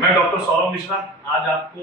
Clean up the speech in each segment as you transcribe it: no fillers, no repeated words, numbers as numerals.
मैं डॉक्टर सौरभ मिश्रा आज आपको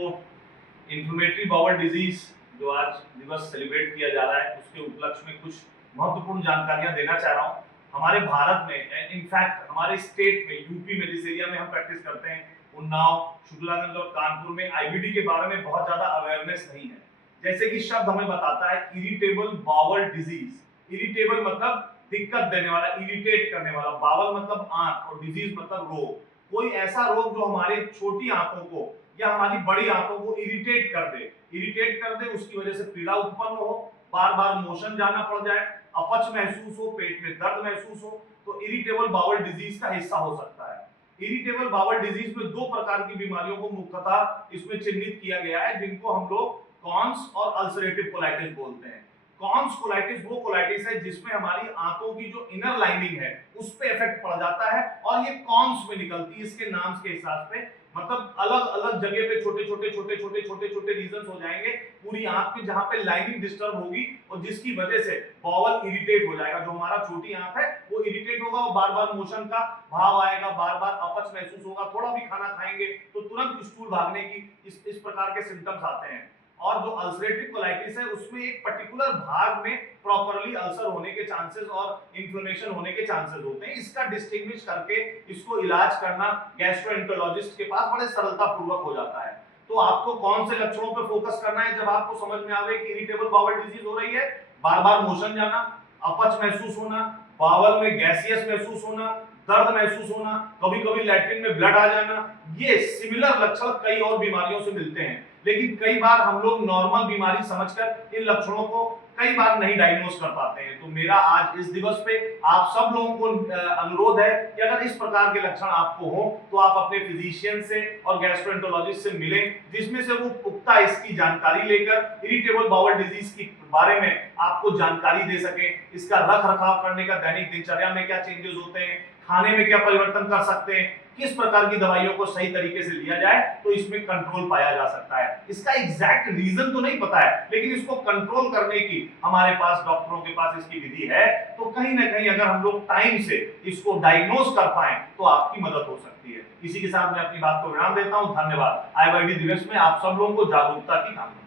इन्फ्लेमेटरी बाउल डिजीज जो आज दिवस सेलिब्रेट किया जा रहा है उसके उपलक्ष्य में कुछ महत्वपूर्ण जानकारियां देना चाह रहा हूं। हमारे भारत में इनफैक्ट हमारे स्टेट में यूपी में जिस एरिया में हम प्रैक्टिस करते हैं उन्नाव, शुक्लागंज और कानपुर में आईबीडी के बारे में बहुत ज्यादा अवेयरनेस नहीं है। जैसे कि शब्द हमें बताता है इरिटेबल बाउल डिजीज। इरिटेबल मतलब दिक्कत देने वाला, इरिटेट करने वाला, बावल मतलब आंख और डिजीज मतलब रोग। कोई ऐसा रोग जो हमारे छोटी आंतों को या हमारी बड़ी आंतों को इरिटेट कर दे, उसकी वजह से पीड़ा उत्पन्न हो, बार बार मोशन जाना पड़ जाए, अपच महसूस हो, पेट में दर्द महसूस हो, तो इरिटेबल बाउल डिजीज का हिस्सा हो सकता है। इरिटेबल बाउल डिजीज में दो प्रकार की बीमारियों को मुख्यतः इसमें चिन्हित किया गया है, जिनको हम लोग कॉन्स और अल्सरेटिव कोलाइटिस बोलते हैं। कॉन्स कोलाइटिस वो कोलाइटिस है जिसमें हमारी आंतों की जो इनर लाइनिंग है उस पे इफेक्ट पड़ जाता है और ये कॉन्स में निकलती है। इसके नाम के हिसाब से मतलब अलग अलग जगह पे छोटे छोटे रीजंस हो जाएंगे पूरी आंख में, जहां पे लाइनिंग डिस्टर्ब होगी और जिसकी वजह से बाउल इरिटेट हो जाएगा। जो हमारा छोटी आंख है वो इरिटेट होगा, वो बार बार मोशन का भाव आएगा, बार बार अपच महसूस होगा, थोड़ा भी खाना खाएंगे तो तुरंत स्टूल भागने की इस प्रकार के सिम्टम्स आते हैं। और जो अल्सरेटिव कोलाइटिस है उसमें एक पर्टिकुलर भाग में प्रॉपर्ली अल्सर होने के चांसेस और इन्फ्लेमेशन होने के चांसेस होते हैं। इसका डिस्टिंग्विश करके इसको इलाज करना गैस्ट्रोएंटरोलॉजिस्ट के पास बड़े सरलता पूर्वक हो जाता है। तो आपको कौन से लक्षणों पर फोकस करना है जब आपको समझ में आवे कि इरिटेबल बाउल डिजीज हो रही है? बार बार मोशन जाना, अपच महसूस होना, बावल में गैसियस महसूस होना, दर्द महसूस होना, कभी कभी लैट्रिन में ब्लड आ जाना, ये सिमिलर लक्षण कई और बीमारियों से मिलते हैं। लेकिन कई बार हम लोग नॉर्मल बीमारी समझकर इन लक्षणों को कई बार नहीं डायग्नोज कर पाते हैं। तो मेरा आज इस दिवस पे आप सब लोगों को अनुरोध है कि अगर इस प्रकार के लक्षण आपको हो तो आप अपने फिजिशियन से और गैस्ट्रोएंटरोलॉजिस्ट से मिलें, जिसमें से वो पुख्ता इसकी जानकारी लेकर इरिटेबल बाउल डिजीज के बारे में आपको जानकारी दे सके, इसका रख रखाव करने का दैनिक दिनचर्या में क्या चेंजेस होते हैं, खाने में क्या परिवर्तन कर सकते हैं, किस प्रकार की दवाइयों को सही तरीके से लिया जाए तो इसमें कंट्रोल पाया जा सकता है। इसका एग्जैक्ट रीजन तो नहीं पता है, लेकिन इसको कंट्रोल करने की हमारे पास डॉक्टरों के पास इसकी विधि है। तो कहीं ना कहीं अगर हम लोग टाइम से इसको डायग्नोज कर पाए तो आपकी मदद हो सकती है। इसी के साथ मैं अपनी बात को विराम देता हूं। धन्यवाद। आईबीडी दिवस में आप सब लोगों को जागरूकता की कामना।